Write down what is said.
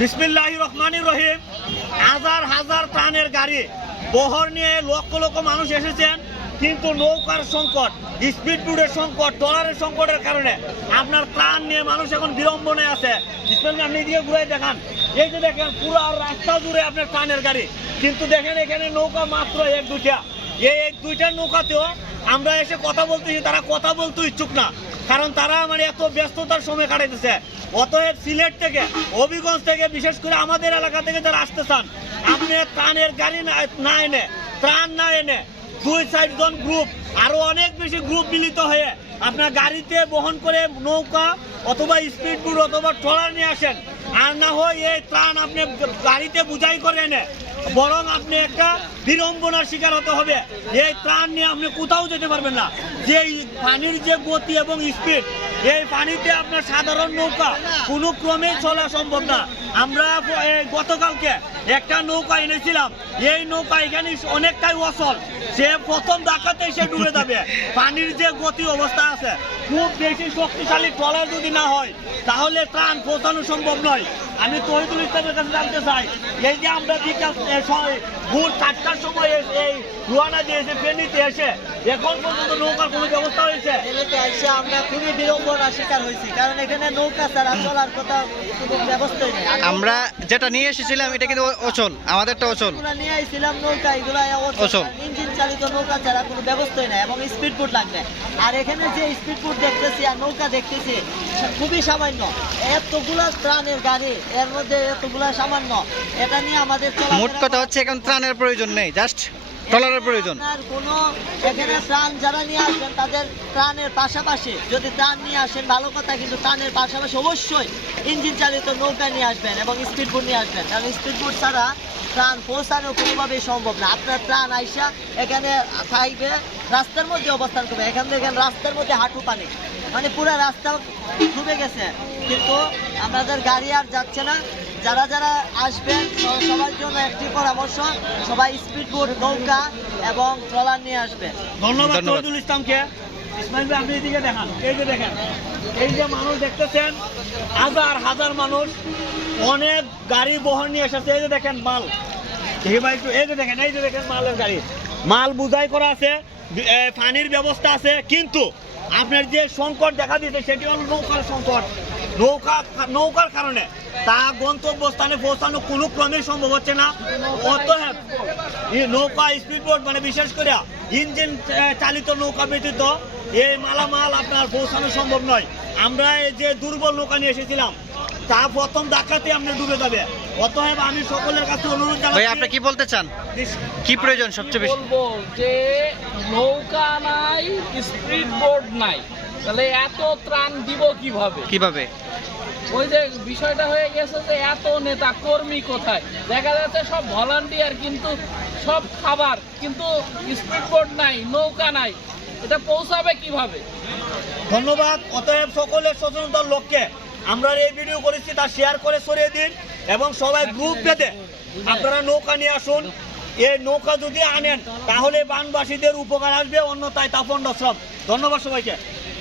বিসমিল্লাহ রহিম। হাজার হাজার প্রাণের গাড়ি, বহর নিয়ে লক্ষ লক্ষ মানুষ এসেছেন, কিন্তু নৌকার সংকট স্পিড সংকট ডলারের সংকটের কারণে আপনার প্রাণ নিয়ে মানুষ এখন বিড়ম্বনে আছে। আপনি এদিকে ঘুরে দেখান। এই যে দেখেন, পুরো রাস্তা জুড়ে আপনার প্রাণের গাড়ি। কিন্তু দেখেন এখানে নৌকা মাত্র এক, দুইটা। এই এক, দুইটা নৌকাতেও আমরা এসে কথা বলতেছি, তারা কথা বলতে ইচ্ছুক না। কারণ তারা মানে এত ব্যস্ততার সময় কাটাইতেছে। অতএব সিলেট থেকে, হবিগঞ্জ থেকে, বিশেষ করে আমাদের এলাকা থেকে যারা আসতে চান, আপনি ত্রাণের গাড়ি না এনে, ত্রাণ না এনে দুই চারজন গ্রুপ আরও অনেক বেশি গ্রুপ মিলিত হয়ে আপনার গাড়িতে বহন করে নৌকা অথবা স্পিড বোট অথবা ট্রলার নিয়ে আসেন আর না হয় এই ত্রাণ আপনি গাড়িতে বুঝাই করে এনে, বরং আপনি একটা বিড়ম্বনার শিকার হতে হবে। এই ত্রাণ নিয়ে আপনি কোথাও যেতে পারবেন না। যে পানির যে গতি এবং স্পিড এই পানিতে আপনার সাধারণ নৌকা কোনো ক্রমেই চলা সম্ভব না। আমরা গতকালকে একটা নৌকা এনেছিলাম। এই নৌকা এখানে অনেকটাই অসল সে প্রথম ডাকাতে সে ডুবে যাবে। পানির যে গতি অবস্থা আছে, খুব বেশি শক্তিশালী ট্রলার যদি না হয়, তাহলে ত্রাণ পৌঁছানো সম্ভব নয়। আমি তহিদুল ইসলামের কাছে জানতে চাই, এই যে আমরা ভোর চারটার সময় এস- এই রুয়ানা দিয়েছে ফেনীতে এসে এখন পর্যন্ত নৌকার কোনো ব্যবস্থা হয়েছে? এলাকায় এসে আমরা খুবই বিড়ম্বনার শিকার হয়েছি কারণ এখানে নৌকা ছাড়া চলার কথা কোনো ব্যবস্থাই নেই। আমরা যেটা নিয়ে এসেছিলাম এটা কিন্তু অচল আমাদেরটা অচল। আমরা নিয়ে আইছিলাম নৌকা এগুলো অচল। ইঞ্জিন চালিত নৌকা ছাড়া কোনো ব্যবস্থাই নাই এবং স্পিড বোট লাগবে। আর এখানে যে স্পিড বোট দেখতেছি আর নৌকা দেখতেছি, খুবই সামান্য। এতগুলা ত্রাণের গাড়ি, এর মধ্যে এতগুলা সামান্য। এটা নিয়ে আমাদের মোট কথা হচ্ছে এখন ত্রাণের প্রয়োজন নেই। জাস্ট ট্রলারের প্রয়োজন। কোনো এখানে ত্রাণ যারা নিয়ে আসবেন, তাদের ত্রাণের পাশাপাশি যদি ত্রাণ নিয়ে আসেন, ভালো কথা, কিন্তু ত্রাণের পাশাপাশি অবশ্যই ইঞ্জিন চালিত নৌকা নিয়ে আসবেন এবং স্পিড বোট নিয়ে আসবেন। কারণ স্পিড বোট ছাড়া ত্রাণ পৌঁছানো কোনোভাবেই সম্ভব না। আপনার ত্রাণ আইসা এখানে থাকবে রাস্তার মধ্যে অবস্থান করবে। এখান থেকে রাস্তার মধ্যে হাঁটু পানি। মানে পুরো রাস্তা ডুবে গেছে। কিন্তু আমাদের গাড়ি আর যাচ্ছে না। যারা যারা আসবেন সবার জন্য একটি পরামর্শ সবাই স্পিড বোট নৌকা এবং ট্রলার নিয়ে আসবেন। ধন্যবাদ ধন্যবাদ। ইসলামকে। ইসমাইল ভাই আপনি এদিকে দেখান। এই যে দেখেন এই যে মানুষ দেখতেছেন হাজার হাজার মানুষ অনেক গাড়ি বহন নিয়ে এসেছে। এই যে দেখেন মাল। দেখি ভাই একটু এই যে দেখেন এই যে দেখেন মালের গাড়ি। মাল বুঝাই করা আছে পানির ব্যবস্থা আছে কিন্তু আপনার যে সংকট দেখা দিয়েছে সেটি হল নৌকার সংকট। নৌকা নৌকার কারণে তা গন্তব্যস্থানে পৌঁছানো কোনো ক্রমেই সম্ভব হচ্ছে না। অতএব এই নৌকা স্পিড বোট মানে বিশেষ করে ইঞ্জিন চালিত নৌকা ব্যতীত এই মালামাল আপনার পৌঁছানো সম্ভব নয়। আমরা এই যে দুর্বল নৌকা নিয়ে এসেছিলাম তা প্রথম ডাকাতে আপনি ডুবে যাবে। অতএব আমি সকলের কাছে অনুরোধ ভাই আপনি কি বলতে চান? কি প্রয়োজন সবচেয়ে বেশি? বলব যে নৌকা নাই স্পিড বোর্ড নাই। তাহলে এত ত্রাণ দিব কীভাবে? কীভাবে? ওই যে বিষয়টা হয়ে গেছে যে এত নেতা কর্মী কোথায়? দেখা যাচ্ছে সব ভলান্টিয়ার কিন্তু সব খাবার কিন্তু স্পিড বোর্ড নাই নৌকা নাই। এটা পৌঁছাবে কীভাবে? ধন্যবাদ। অতএব সকলের সচেতনতার লক্ষ্যে আমরা এই ভিডিও করেছি তা শেয়ার করে সরিয়ে দিন এবং সবাই গ্রুপ পেতে আপনারা নৌকা নিয়ে আসুন। এই নৌকা যদি আনেন তাহলে বানবাসীদের উপকার আসবে অন্যথায় তাপন শ্রম ধন্যবাদ সবাইকে।